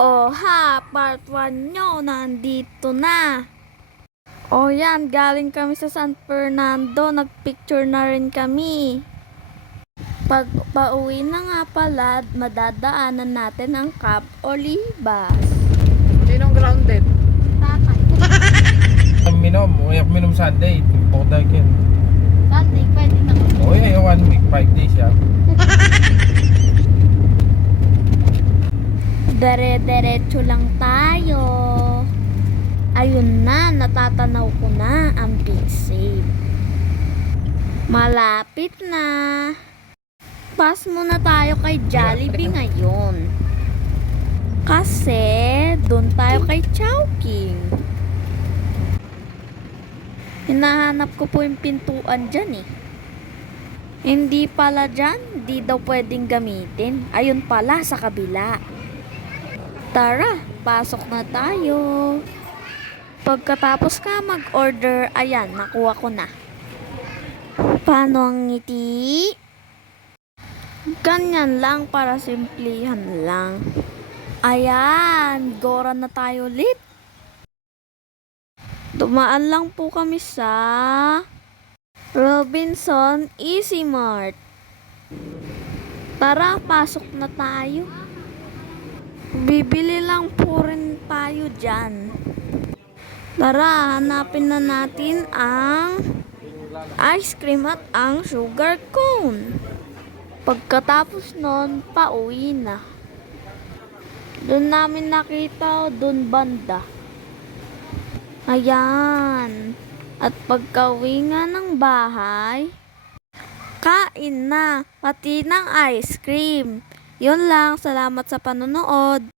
O ha, part 1 nyo, nandito na. O yan, galing kami sa San Fernando, nagpicture na rin kami. Pag pauwi na nga pala, madadaanan natin ang Cap Olivas. Sinong grounded? Tatay. Uyak minom Sunday. Bukod yan. Sunday, pwede na kami. O yun, 1 week, 5 days siya. Dire-diretso lang tayo. Ayun na, natatanaw ko na ang Big Save. Malapit na. Pass muna tayo kay Jollibee ngayon. Kasi, doon tayo kay Chowking. Hinahanap ko po yung pintuan dyan eh. Hindi pala dyan, di daw pwedeng gamitin. Ayun pala sa kabila. Tara, pasok na tayo. Pagkatapos ka mag-order, ayan, nakuha ko na. Paano ang ngiti? Ganyan lang, para simplihan lang. Ayan, gora na tayo ulit. Dumaan lang po kami sa Robinson Easy Mart. Tara, pasok na tayo. Bibili lang po rin tayo dyan. Tara, hanapin na natin ang ice cream at ang sugar cone. Pagkatapos nun, pauwi na. Doon namin nakita, doon banda. Ayan. At pagka-uwi nga ng bahay, kain na, pati ng ice cream. Yun lang, salamat sa panonood.